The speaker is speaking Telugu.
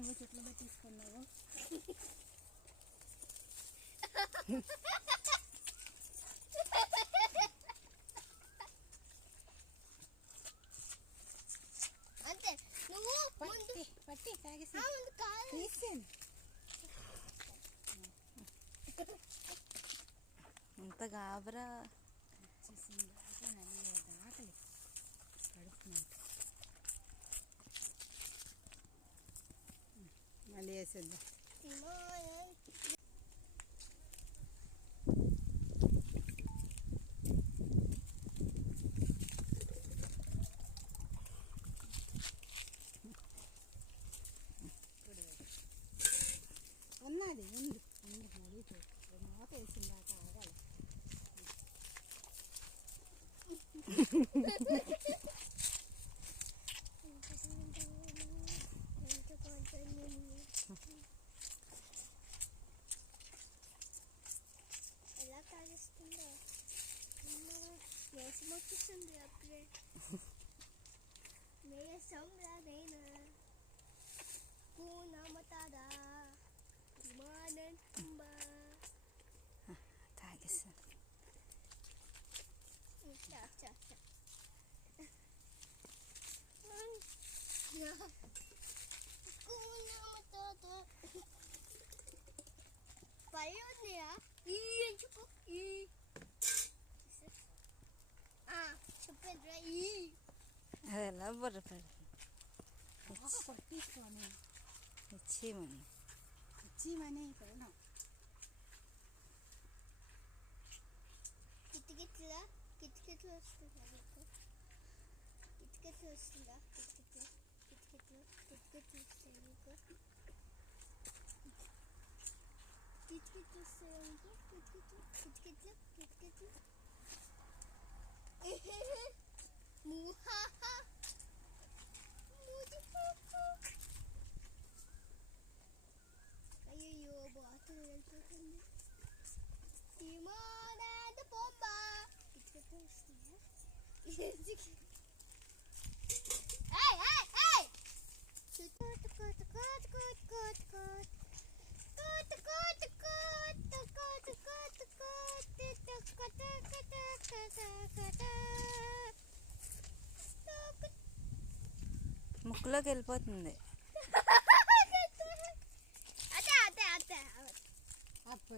నువ్వు చెట్లు పెట్టేసుకున్నావు. అంతే నువ్వు పట్టి తాగేసి అంత గాబరా వచ్చేసింది. ఆకలి కడుపుతున్నాడు. మళ్ళీ వేసేద్దాం. ఉన్నది ఉంది మళ్ళీ మూత వేసిందాక ఆగాలి. ఎలా కాలుస్తుందో వేసం వచ్చేస్తుంది. అప్పుడే వేసంలా నేను పూనమతాదా విమానంబా తాగేస్తాను. పై ఉన్నాయా ఈ ఎంచుకో ఈ చెప్పండి ఈ అది ఎలా బుర్రపడి తీసుకోని ఇచ్చేయమని ఇచ్చిమని పైన కిటికీట్లా కిటికీట్లు వస్తుందా మీకు? కిటికీట్లు వస్తుందా? కిటికీట్లు వస్తాయి మీకు? కిటికీట్లు వస్తాయా మీకు? కిటికీట్లు అయ్యో బాతులు వెళ్ళిపోతుంది. విమానాద బొమ్మ కిటికీట్లు వస్తాయా? ముక్కులోకి వెళ్ళిపోతుంది. అదే అప్ప